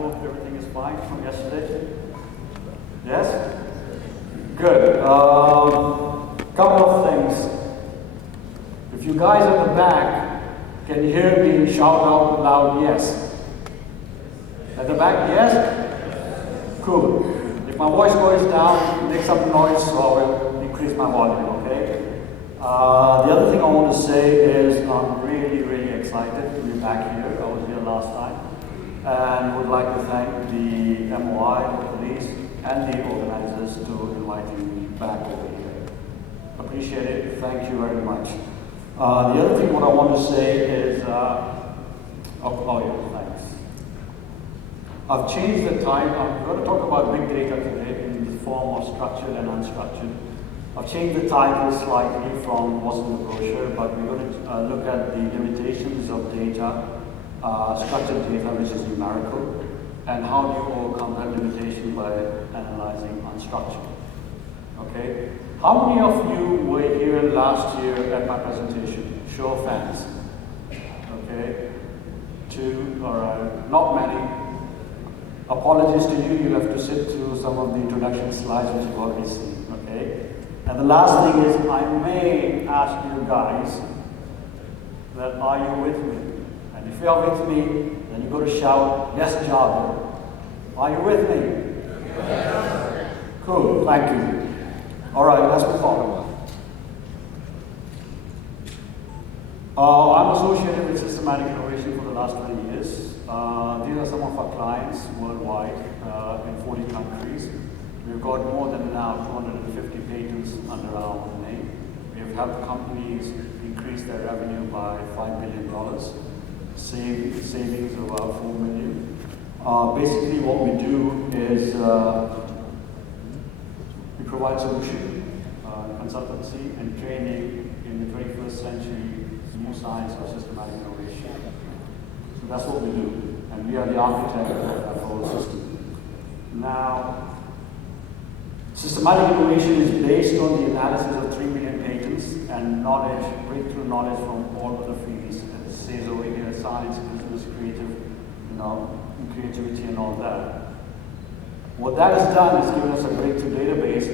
hope everything is fine from yesterday. Yes? Good. Couple of things. If you guys at the back can hear me shout out loud yes. At the back, yes? Cool. If my voice goes down, make some noise so I will increase my volume, okay? The other thing I want to say is I'm really, really excited to be back here. I was here last time. And would like to thank the MOI, the police, and the organizers to inviting me back over here. Appreciate it. Thank you very much. The other thing what I want to say is, thanks. I've changed the type. I'm going to talk about big data today in the form of structured and unstructured. I've changed the title slightly from what's in the brochure, but we're going to look at the limitations of data, structured data, which is numerical, and how do you overcome that limitation by analyzing unstructured. Okay? How many of you were here last year at my presentation? Show of hands. Okay? Two, all right, not many. Apologies to you, you have to sit through some of the introduction slides which you've already seen, okay? And the last thing is, I may ask you guys that are you with me? And if you are with me, then you got to shout, yes, Java. Are you with me? Yes. Cool, thank you. All right, let's move on. I'm associated with systematic innovation for the last 20 years. These are some of our clients worldwide in 40 countries. We've got more than now 250 patents under our own name. We have helped companies increase their revenue by $5 billion, savings of about $4 million. Basically what we do is we provide solution, consultancy and training in the 21st century new science of systematic innovation. So that's what we do. And we are the architect of that whole system. Now, systematic innovation is based on the analysis of 3 million patents and knowledge, breakthrough knowledge from all other fields. It says over here, science, business, creativity and all that. What that has done is given us a breakthrough database,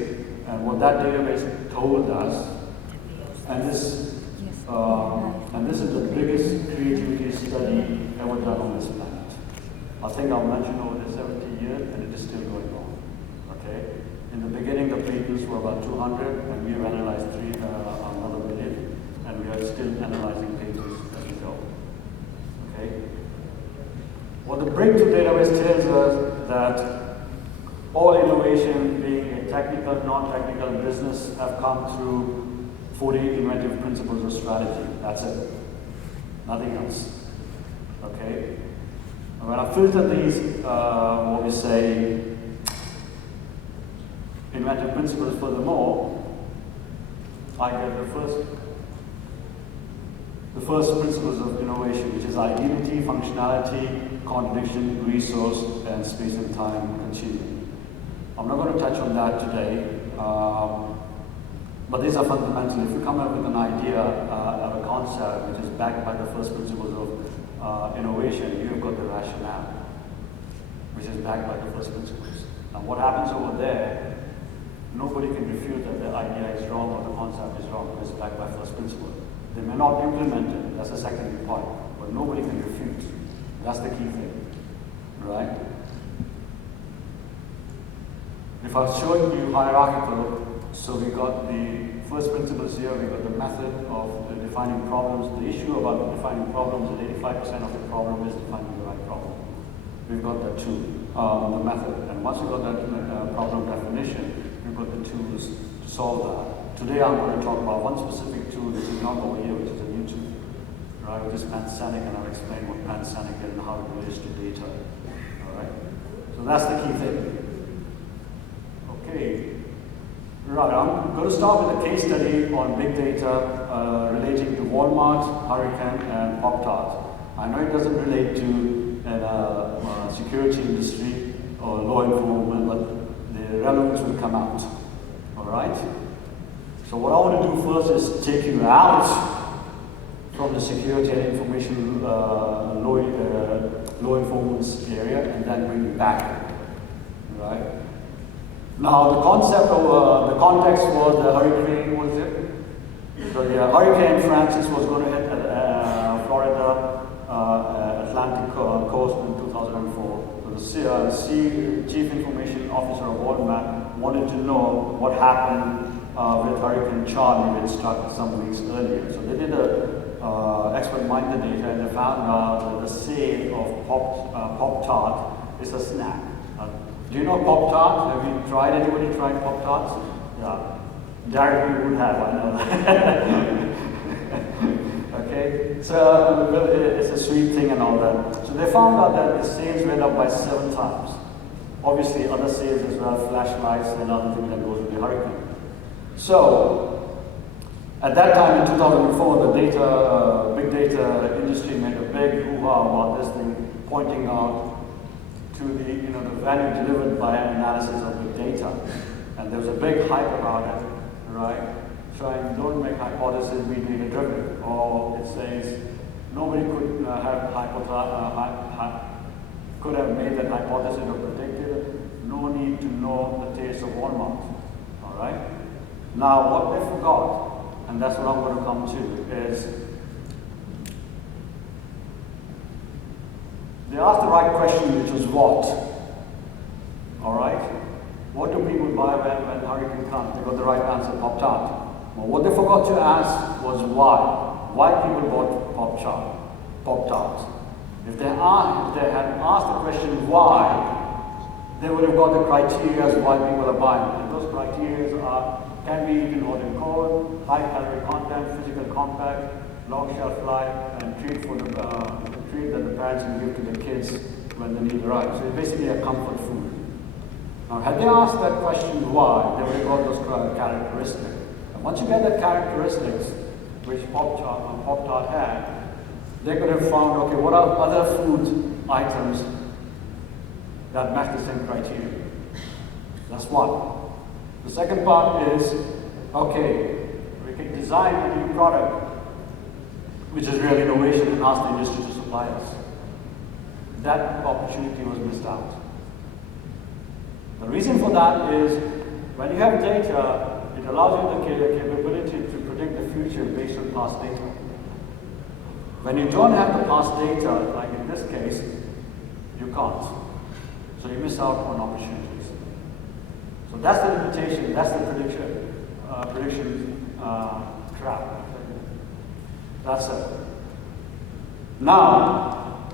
and what that database told us, and this is the biggest creativity study ever done on this planet. I think I've mentioned over the 70 years, and it is still going on. Okay? In the beginning, the papers were about 200, and we have analyzed another billion, and we are still analyzing papers as we go. Okay? What the breakthrough database tells us that all innovation, being a technical, non-technical business, have come through 40 inventive principles of strategy. That's it. Nothing else. Okay? And when I filter these, what we say, inventive principles furthermore, I get the first principles of innovation, which is identity, functionality, contradiction, resource, and space and time continuum. I'm not going to touch on that today, but these are fundamental. If you come up with an idea of a concept which is backed by the first principles of innovation, you've got the rationale, which is backed by the first principles. Now what happens over there, nobody can refute that the idea is wrong or the concept is wrong because it's backed by first principle. They may not implement it, that's the secondary point, but nobody can refute. That's the key thing, right? If I was showing you hierarchical, so we got the first principles here, we got the method of defining problems. The issue about defining problems is 85% of the problem is defining the right problem. We've got that too, the method. And once we've got that problem definition, we've got the tools to solve that. Today I'm going to talk about one specific tool which is not over here, which is a new tool, right? Which is PanSencis, and I'll explain what PanSencis is and how it relates to data. All right? So that's the key thing. Okay. Right, I'm going to start with a case study on big data relating to Walmart, Hurricane, and Pop-Tart. I know it doesn't relate to the security industry or law enforcement, but the relevance will come out. All right? So what I want to do first is take you out from the security and information law low informant's area and then bring it back, right? Now the concept of, the context was the hurricane, was it? So the Hurricane Francis was going to hit Florida, Atlantic coast in 2004. So the Chief Information Officer of Walmart wanted to know what happened with Hurricane Charlie, which struck some weeks earlier. So they did a expert mined the data and they found that the sale of Pop-Tart is a snack. Do you know Pop-Tart? Have you tried, anybody tried Pop-Tarts? Yeah. Derek, you would have, I know that. Okay, so it's a sweet thing and all that. So they found out that the sales went up by 7 times. Obviously, other sales as well, flashlights and other things that goes with the hurricane. So, at that time in 2004, the big data industry made a big hoo-ha about this thing, pointing out to the value delivered by analysis of big data. And there was a big hype about it. Right? Trying, don't make hypothesis be data driven, or it says nobody could have made that hypothesis or predicted it. No need to know the taste of Walmart. All right. Now, what they forgot, and that's what I'm going to come to, is they asked the right question, which was what. All right. What do people buy when hurricane comes? They got the right answer, Pop-Tart. Well, what they forgot to ask was why. Why people bought Pop-Tarts. If they had asked the question why, they would have got the criteria as why people are buying. And those criteria are, can be eaten hot and cold, high calorie content, physical compact, long shelf life, and treat that the parents can give to the kids when they need a ride. So it's basically a comfort food. Now, had they asked that question why, they would have got those characteristics. And once you get that characteristics, which Pop-Tart had, they could have found, okay, what are other food items that match the same criteria? That's one. The second part is, okay, we can design a new product, which is real innovation, and ask the industry to supply us. That opportunity was missed out. The reason for that is, when you have data, it allows you the capability to predict the future based on past data. When you don't have the past data, like in this case, you can't. So you miss out on opportunities. So that's the limitation, that's the prediction trap. That's it. Now,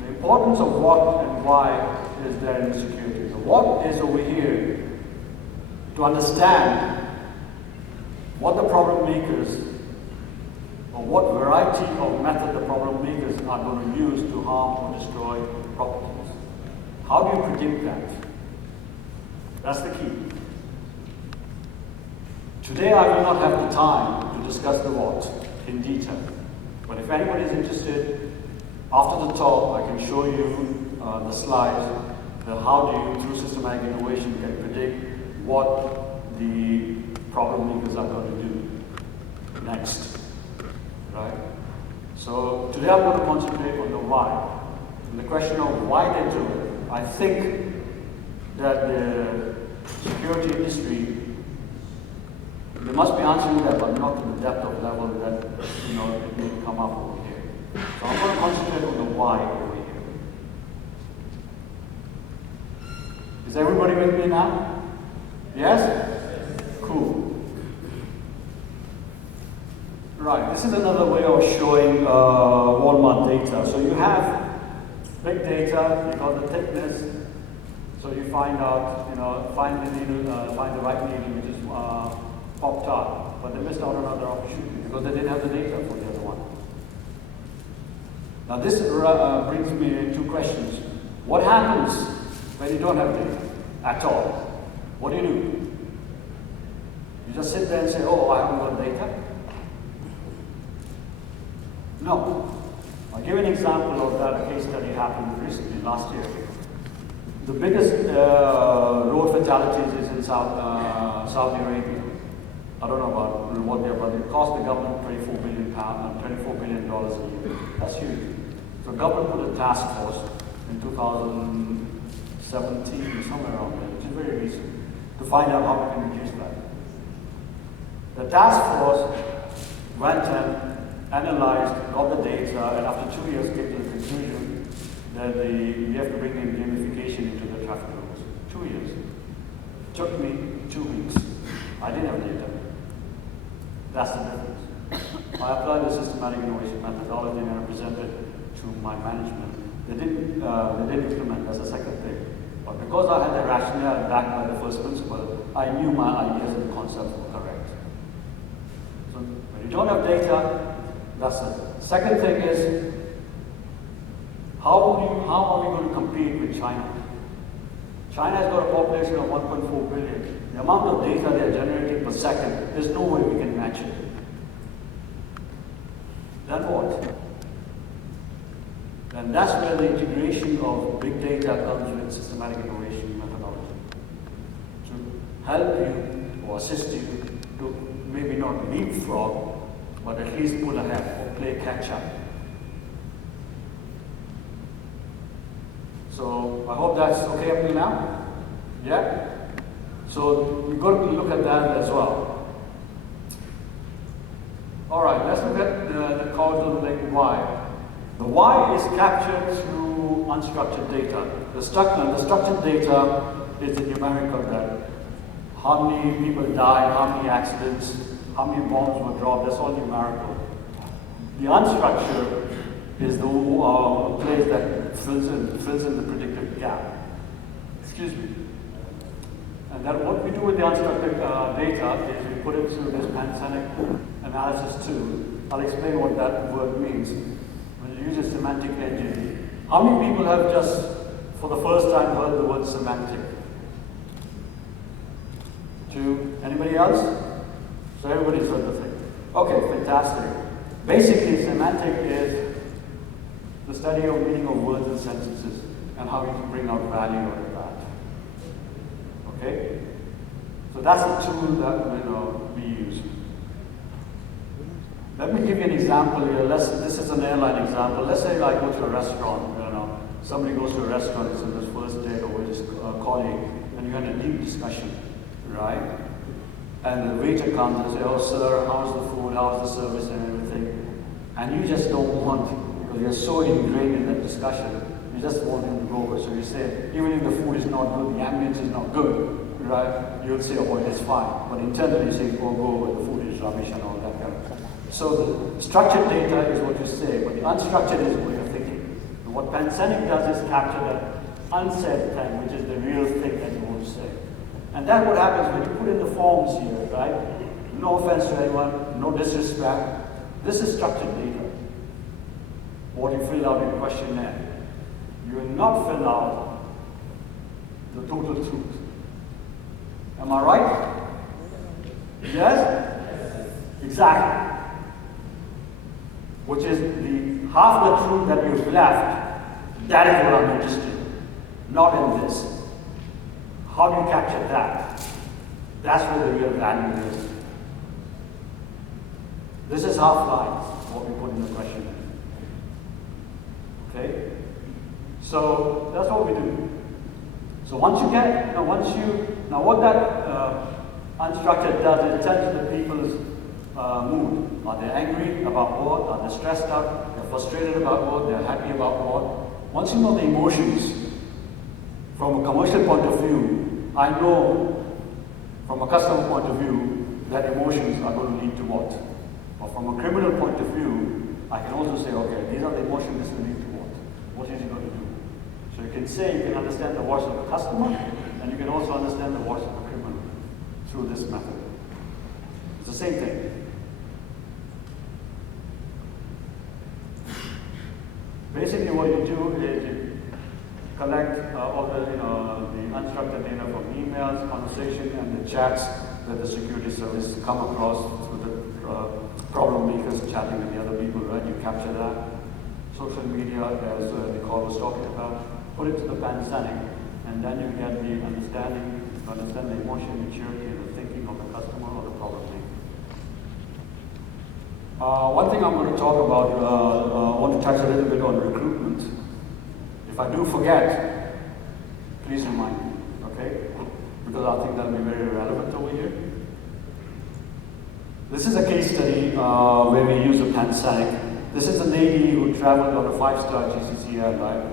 the importance of what and why is there in security. So what is over here to understand what the problem makers or what variety of method the problem makers are going to use to harm or destroy properties. How do you predict that? That's the key. Today I will not have the time to discuss the what in detail, but if anybody is interested, after the talk I can show you the slides, how do you, through systematic innovation, can predict what the problem makers are going to do next, right? So today I'm going to concentrate on the why. And the question of why they do it. I think that the security industry, they must be answering that, but not to the depth of level that it may come up over here. So I'm going to concentrate on the why over here. Is everybody with me now? Yes? Cool. Right, this is another way of showing Walmart data. So you have big data, you got the thickness, so you find out, find the needle, find the right needle, which is Pop-Tart. But they missed out on another opportunity because they didn't have the data for the other one. Now this brings me to 2 questions. What happens when you don't have data at all? What do? You just sit there and say, oh, I haven't got data? No. I'll give an example of that. A case study happened recently, last year. The biggest road fatalities is in Saudi Arabia. I don't know about what they're, but it cost the government $24 billion a year. That's huge. So government put a task force in 2017, somewhere around there, which is very recent, to find out how we can reduce that. The task force went and analyzed all the data, and after 2 years came to the conclusion that we have to bring in gamification into the traffic rules. 2 years. Took me 2 weeks. I didn't have data. That's the difference. I applied the systematic innovation methodology and I presented to my management. They didn't implement. That's the second thing. But because I had the rationale backed by the first principle, I knew my ideas and concepts were correct. So when you don't have data, that's it. Second thing is, how are we going to compete with China? China has got a population of 1.4 billion. The amount of data they are generating per second, there's no way we can match it. Then what? And that's where the integration of big data comes with systematic innovation methodology. To help you or assist you to maybe not leapfrog, but at least pull ahead or play catch up. So I hope that's okay up to now. Yeah? So you've got to look at that as well. All right, let's look at the causal link why. The why is captured through unstructured data. The structured data is the numerical data. How many people died, how many accidents, how many bombs were dropped, that's all numerical. The unstructured is the place that fills in the predicted gap. Excuse me. And then what we do with the unstructured data is we put it through this PanSencis analysis tool. I'll explain what that word means. When you use a semantic engine, how many people have just, for the first time, heard the word semantic? Anybody else? So everybody's heard the thing. Okay, fantastic. Basically, semantic is the study of meaning of words and sentences and how you can bring out value out of that. Okay? So that's the tool that we use. Let me give you an example here. This is an airline example. Let's say I go to a restaurant. Somebody goes to a restaurant, it's on his first date or with his colleague, and you had a deep discussion, right? And the waiter comes and says, "Oh, sir, how's the food? How's the service and everything?" And you just don't want, because you're so ingrained in that discussion, you just want him to go over. So you say, even if the food is not good, the ambience is not good, right? You'll say, "Oh, it's fine." But internally you say, "Oh, go over, the food is rubbish," and all that kind of thing. So the structured data is what you say, but the unstructured is what you're thinking. And what PanSencis does is capture that unsaid thing, which is the real thing that you want to say. And that's what happens when you put in the forms here, right? No offense to anyone, no disrespect. This is structured data. What you fill out in the questionnaire. You will not fill out the total truth. Am I right? Yes? Exactly. Which is the half the truth that you've left. That is what I'm interested in. Not in this. How do you capture that? That's where the real value is. This is half lines, what we put in the questionnaire. Okay? So that's what we do. So once you get, now what that unstructured does, it tells the people's mood. Are they angry about what? Are they stressed out? They're frustrated about what? They're happy about what? Once you know the emotions, from a commercial point of view, I know from a customer point of view that emotions are going to lead to what? Or from a criminal point of view, I can also say, okay, these are the emotions, this will lead to what? What is he going to do? So you can say, you can understand the voice of the customer, and you can also understand the voice of the criminal through this method. It's the same thing. Basically what you do is you collect all the unstructured data from emails, conversation, and the chats that the security service come across through the problem makers chatting with the other people, right? You capture that. Social media, as the call was talking about, put it to the PanSencis, and then you get the understanding, understand the emotion, maturity, and the thinking of the customer or the problem maker. One thing I'm going to talk about, I want to touch a little bit on recruitment. If I do forget, please remind me, okay? Because I think that'll be very relevant over here. This is a case study where we use a PanSencis. This is a lady who traveled on a 5-star GCC airline,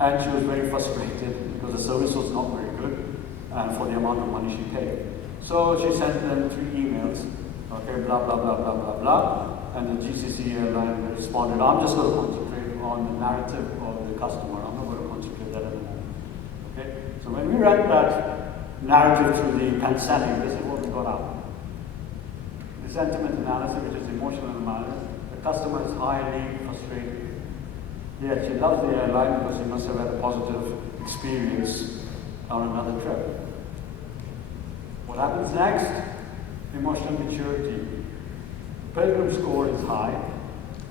and she was very frustrated because the service was not very good and for the amount of money she paid. So she sent them 3 emails, okay, blah, blah, blah, blah, blah, blah, and the GCC airline responded, I'm just going to concentrate on the narrative of the customer. I'm not going to concentrate that anymore. Okay? So when we read that narrative through the PanSencis, this is what we got out. The sentiment analysis, which is emotional analysis, the customer is highly frustrated. Yet she loves the airline because she must have had a positive experience on another trip. What happens next? Emotional maturity. Pilgrim score is high.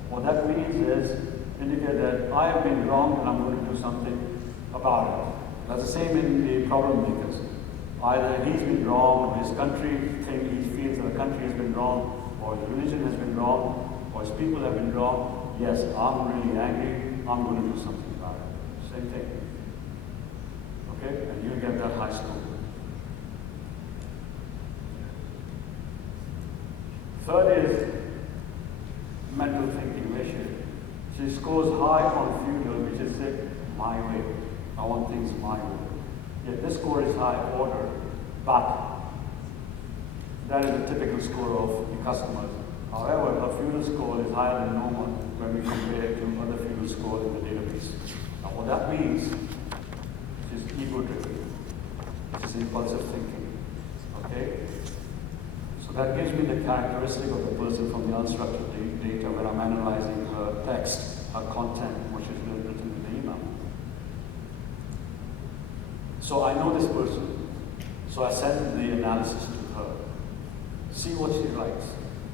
What that means is indicate that I have been wrong and I'm going to do something about it. That's the same in the problem makers. Either he's been wrong, or his country he feels that the country has been wrong, or his religion has been wrong, or his people have been wrong. Yes, I'm really angry. I'm going to do something about it. Same thing. Okay? And you get that high score. Third is mental thinking ratio. She scores high on fuel, which is it, my way. I want things my way. Yet this score is high order, but that is a typical score of the customers. However, her fuel score is higher than normal when we compare it to other fuel scores in the database. Now what that means is ego-driven, which is impulsive thinking. Okay? So that gives me the characteristic of the person from the unstructured data when I'm analyzing her text, her content, which is written in the email. So I know this person. So I send the analysis to her. See what she writes.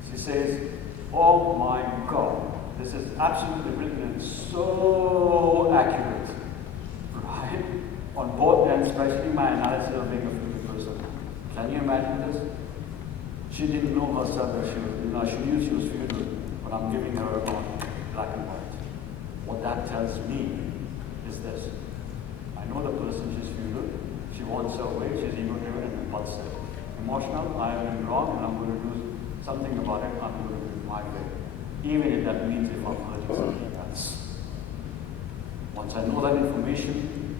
She says, oh my God, this is absolutely written and so accurate. Right? On both ends, especially my analysis of being a future person. Can you imagine this? She didn't know herself that she knew she was feudal, but I'm giving her on black and white. What that tells me is this. I know the person, she's feudal, she wants her way, she's ego-driven and impulsive. Emotional, I have been wrong and I'm going to do something about it, I'm going to do it my way. Even if that means if I'm hurting something else. Once I know that information,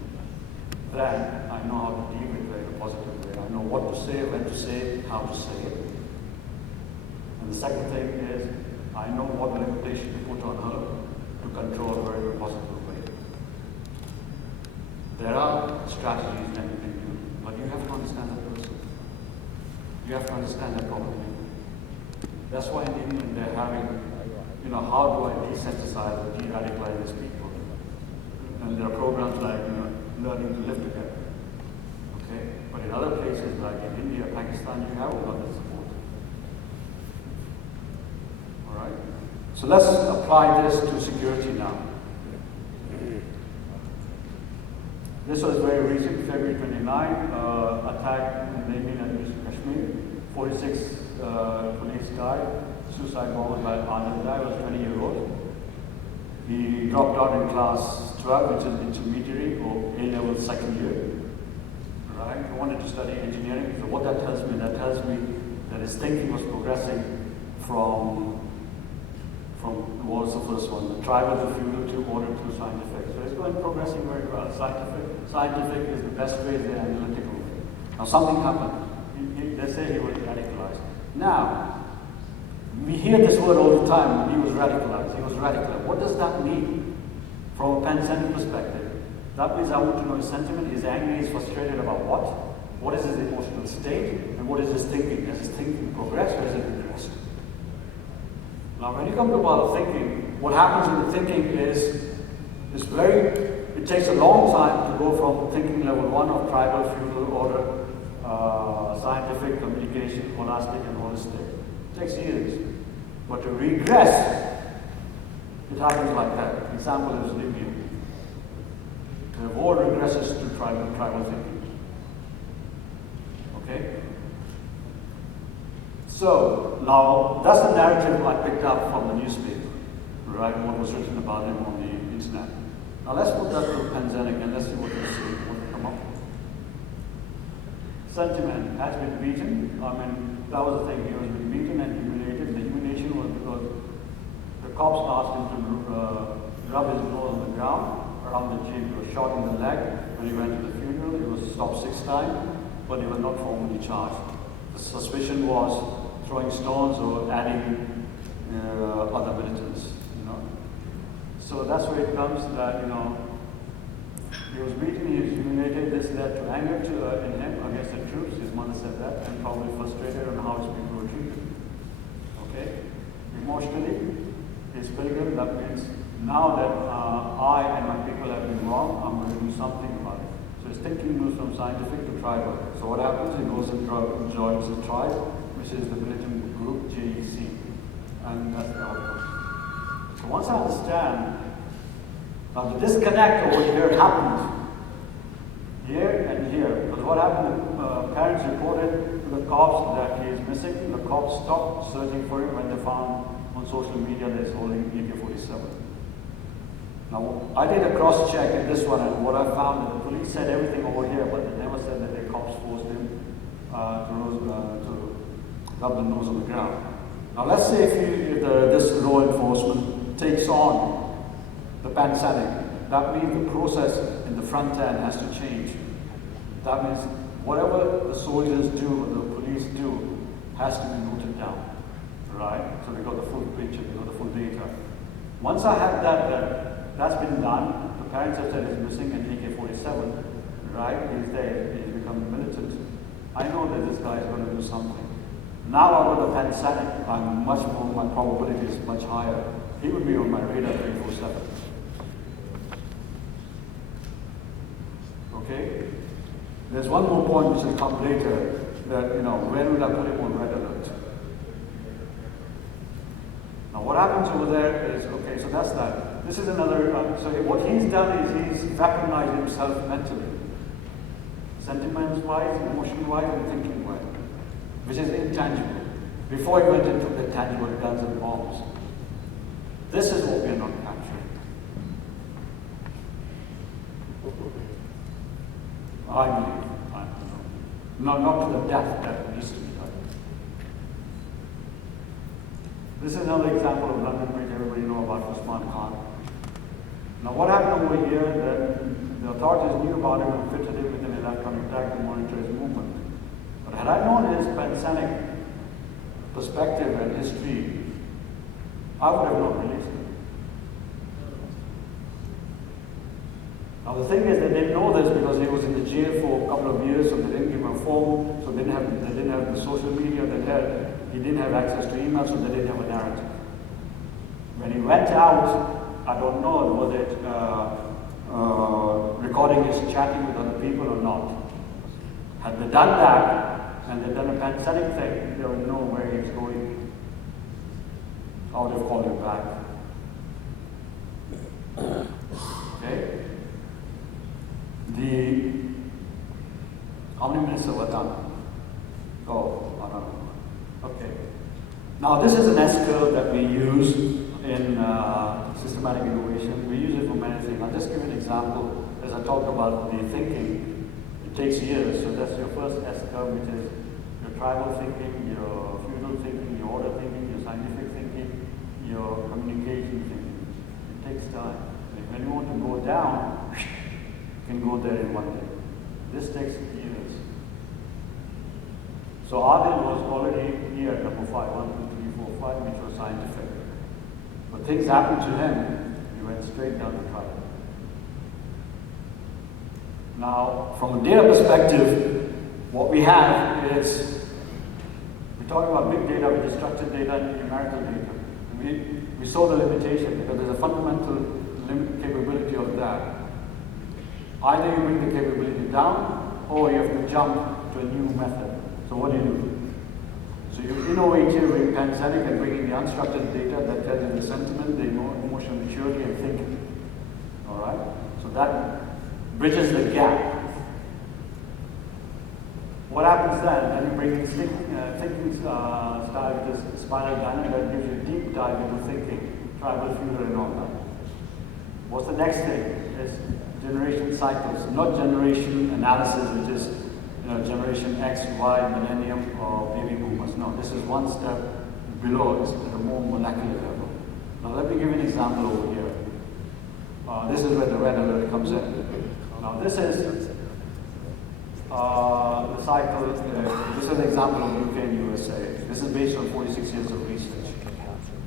then I know how to deal with it in a positive way. I know what to say, when to say it, how to say it. And the second thing is, I know what limitation to put on her to control her in a positive way. There are strategies that you can do, but you have to understand the person. You have to understand the problem. That's why in England they're having, how do I desensitize or de-radicalize these people? And there are programs like, learning to live together. Okay? But in other places like in India, Pakistan, you haven't got that support. Alright? So let's apply this to security now. This was very recent, February 29, attack in the Indian administration Kashmir. 46 police died, suicide bomber by Anand Guy, was 20-year-old. He dropped out in class 12, which is intermediary or A-level second year. Right? He wanted to study engineering. So what that tells me that his thinking was progressing from what was the first one? The tribal to feudal to modern to scientific. So it's progressing very well. Scientific is the best way, the analytical way. Now something happened. They say he was radicalized. Now, we hear this word all the time, he was radicalized, he was radicalized. What does that mean from a PanSencis perspective? That means I want to know his sentiment, he's angry, he's frustrated about what? What is his emotional state, and what is his thinking? Has his thinking progressed or has it regressed? Now when you come to about thinking, what happens with the thinking is it takes a long time to go from thinking level 1 of tribal, feudal order, scientific, communication, holistic and holistic. It takes years. But to regress, it happens like that. Example is Libya. The war regresses to tribal thinking. Okay? So, now, that's the narrative I picked up from the newspaper, right? What was written about him on the internet. Now let's put that to PanSencis and let's see what they say, what they come up with. Sentiment has been beaten. I mean, that was the thing. He was being beaten and humiliated. The humiliation was because the cops asked him to rub his nose on the ground around the jeep. He was shot in the leg when he went to the funeral. He was stopped 6 times, but he was not formally charged. The suspicion was throwing stones or adding other militants, you know. So that's where it comes that, you know, he was beaten, he was humiliated. This led to anger in him against the troops. His mother said that, and probably frustrated on how his people were treated. Okay? Emotionally, he's pilgrim. That means now that I and my people have been wrong, I'm going to do something about it. So his thinking moves from scientific to tribal. So what happens? He goes and joins the tribe, which is the militant group JEC. And that's the outcome. So once I understand, now the disconnect over here happened here and here. Because what happened, parents reported to the cops that he is missing. The cops stopped searching for him when they found on social media that he's holding AK-47. Now, I did a cross-check in this one, and what I found, the police said everything over here, but they never said that the cops forced him to rub the nose on the ground. Now, let's say if this law enforcement takes on the PanSencis, that means the process in the front end has to change. That means whatever the soldiers do, or the police do, has to be noted down, right? So we got the full picture, we got the full data. Once I have that, that's been done. The parents have said he's missing an AK-47, right? He's there, he's become militant. I know that this guy is going to do something. Now I got the PanSencis, I'm much more, my probability is much higher. He would be on my radar 24/7. Okay? There's one more point which will come later, that, you know, when will I put him on red alert? Now what happens over there is, okay, so that's that. This is another, so what he's done is he's weaponized himself mentally. Sentiments-wise, emotion-wise, and thinking-wise, which is intangible. Before he went into the tangible guns and bombs. This is what we are not capturing. I believe. Not to the depth that it needs to be done. This is another example of London Bridge. Everybody know about Usman Khan. Now what happened over here, that the authorities knew about him and fitted him with an electronic tag to monitor his movement. But had I known his PanSencis perspective and history, I would have not released him. Now the thing is, they didn't know this because he was in the jail for a couple of years, so they didn't give him a phone, so they didn't have the social media they had. He didn't have access to email, so they didn't have a narrative. When he went out, I don't know whether it recording his chatting with other people or not. Had they done that, and they'd done a PanSencis thing, they would know where he's going. I would have called him back. Okay? How many minutes have I done? Oh, I don't know. Okay. Now this is an S-curve that we use in systematic innovation. We use it for many things. I'll just give you an example as I talk about the thinking. It takes years. So that's your first S-curve, which is your tribal thinking, your feudal thinking, your order thinking, your scientific thinking, your communication thinking. It takes time. And when you want to go down, you can go there in one day. This takes years. So Adil was already here at number 5, 1, 2, 3, 4, 5, which was scientific. But things happened to him, he went straight down the track. Now, from a data perspective, what we have is, we're talking about big data, which is structured data and numerical data. And we saw the limitation because there's a fundamental capability of that. Either you bring the capability down, or you have to jump to a new method. So what do? So you innovate here with PanSencis and bring in the unstructured data that tells you the sentiment, the emotional maturity, and thinking. All right? So that bridges the gap. What happens then you bring in thinking style, which is spiral dynamic, that gives you a deep dive into thinking, tribal feudal and all that. What's the next thing? Is generation cycles, not generation analysis, which is generation X, Y, millennium, or baby boomers. No, this is one step below, it's at a more molecular level. Now let me give you an example over here. This is where the red alert comes in. Now this is the cycle, this is an example of UK and USA. This is based on 46 years of research.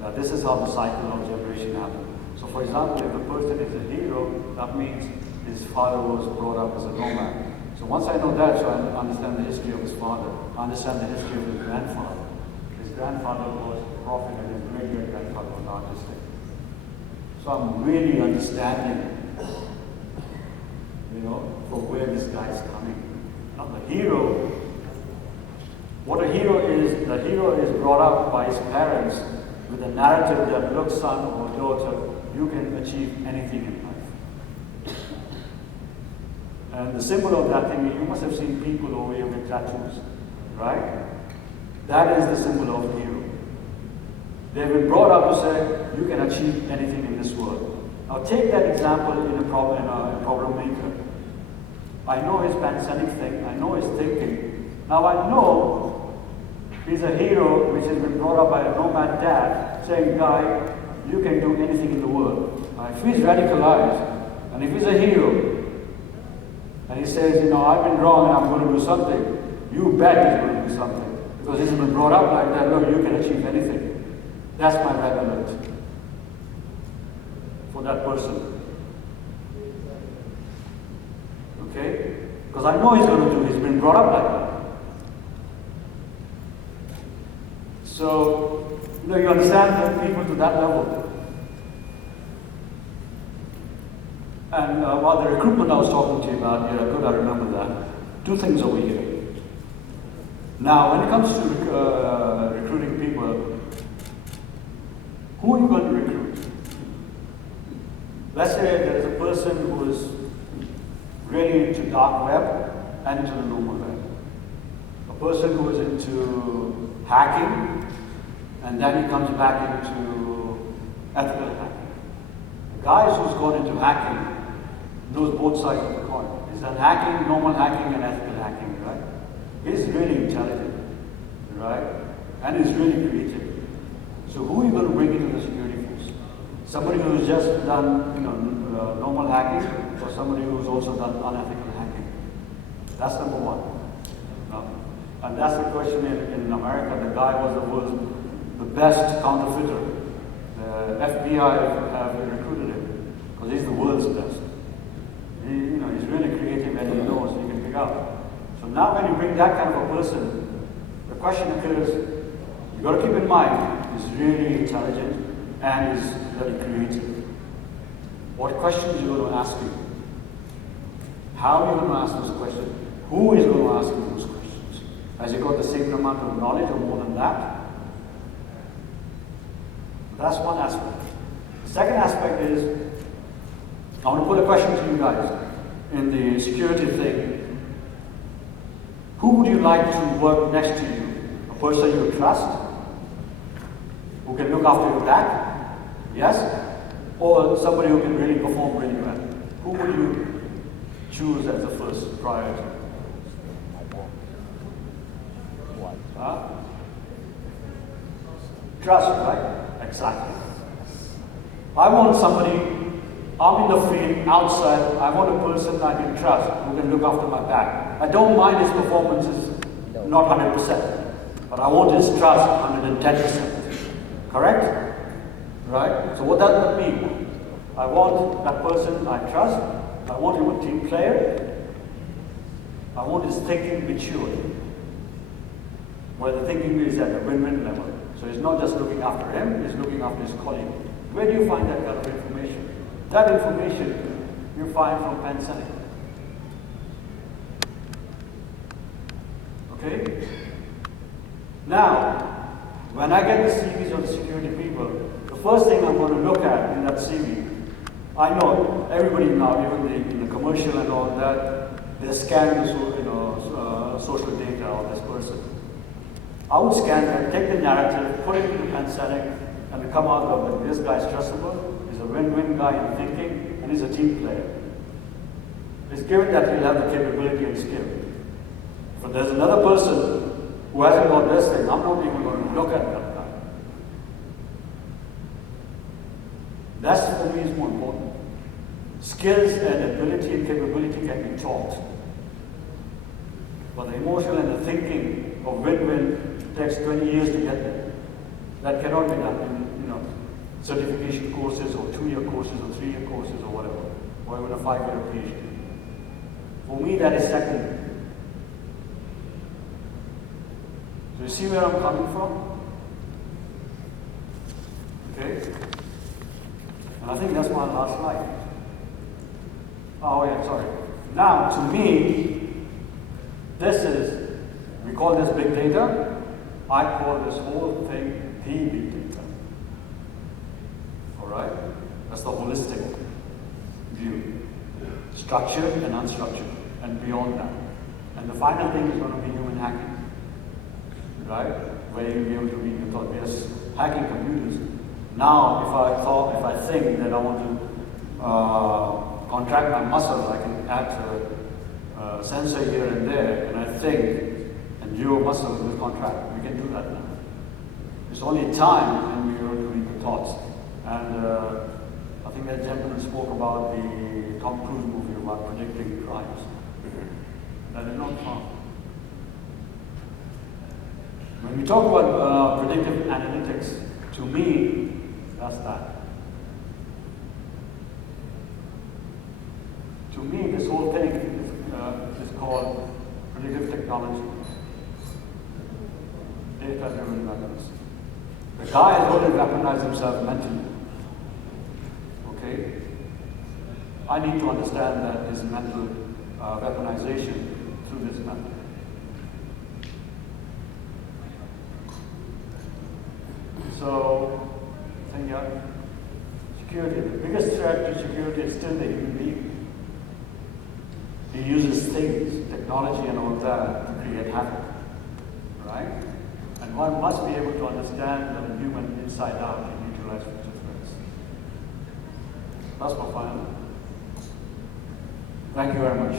Now this is how the cycle of generation happens. So for example, if the person is a hero, that means his father was brought up as a nomad. So once I know that, so I understand the history of his father, I understand the history of his grandfather. His grandfather was a prophet and his great-great-grandfather was artistic. So I'm really understanding, for where this guy's coming. Now the hero, what a hero is brought up by his parents with a narrative that, look, son or daughter, you can achieve anything in life. And the symbol of that thing, you must have seen people over here with tattoos, right? That is the symbol of hero. They've been brought up to say, you can achieve anything in this world. Now take that example in a problem maker. I know his PanSencis thing, I know his thinking. Now I know he's a hero which has been brought up by a nomad dad saying, guy, you can do anything in the world. Now if he's radicalized, and if he's a hero, and he says, I've been wrong and I'm going to do something, you bet he's going to do something. Because he's been brought up like that, look, you can achieve anything. That's my red alert for that person. Okay? Because I know he's going to do, he's been brought up like that. So, you understand the people to that level. And while the recruitment I was talking to you about, good, I remember that. Two things over here. Now, when it comes to recruiting people, who are you going to recruit? Let's say there is a person who is really into dark web and into the normal web. A person who is into hacking, and then he comes back into ethical hacking. The guys who's gone into hacking knows both sides of the coin. He's done hacking, normal hacking, and ethical hacking, right? He's really intelligent, right? And he's really creative. So who are you going to bring into the security force? Somebody who's just done, normal hacking, or somebody who's also done unethical hacking? That's number one. No? And that's the question in America. The guy was the best counterfeiter. The FBI have recruited him because he's the world's best. He's really creative and he knows, he can pick up. So now when you bring that kind of a person, the question occurs, you've got to keep in mind, he's really intelligent and he's very creative. What questions are you going to ask him? How are you going to ask those questions? Who is going to ask him those questions? Has he got the same amount of knowledge or more than that? That's one aspect. The second aspect is, I want to put a question to you guys in the security thing. Who would you like to work next to you? A person you trust? Who can look after your back? Yes? Or somebody who can really perform really well? Who would you choose as the first priority? Huh? Trust, right? Exactly. I want somebody, I'm in the field, outside, I want a person I can trust, who can look after my back. I don't mind his performances, not 100%, but I want his trust 110%. Correct? Right? So what does that mean? I want that person I trust, I want him a team player, I want his thinking matured, where the thinking is at a win-win level. So he's not just looking after him, he's looking after his colleague. Where do you find that kind of information? That information you find from PanSencis. Okay? Now, when I get the CVs of the security people, the first thing I'm going to look at in that CV, I know everybody now, even in the commercial and all that, they scan the social data. about this person. I would scan them, take the narrative, put it into PanSencis, and come out of it. This guy's trustable, he's a win-win guy in thinking, and he's a team player. It's given that he'll have the capability and skill. But there's another person who hasn't got this thing, I'm not even going to look at that guy. That's for me is more important. Skills and ability and capability can be taught. But the emotional and the thinking of win-win takes 20 years to get there. That cannot be done in certification courses or 2-year courses or 3-year courses or whatever, or even a 5-year PhD. For me, that is secondary. So you see where I'm coming from? Okay? And I think that's my last slide. Oh yeah, sorry. Now, to me, this is, we call this big data. I call this whole thing the big data. All right? That's the holistic view. Structured and unstructured, and beyond that. And the final thing is going to be human hacking. Right? Where you'll be able to read the thought. Yes, hacking computers. Now, if I think that I want to contract my muscle, I can add a sensor here and there, and I think, and your muscle will contract. We can do that now. It's only time when we are to read the thoughts. And I think that gentleman spoke about the Tom Cruise movie about predicting crimes. That is not fun. When we talk about predictive analytics, to me, that's that. To me, this whole thing is called predictive technology. Data-driven weapons. The guy has already weaponized himself mentally. Okay? I need to understand that his mental weaponization through this method. So, I think, security, the biggest threat to security is still the human being. He uses things, technology and all that, to create havoc, right? And one must be able to understand the human inside out and utilize future threats. That's my final. Thank you very much.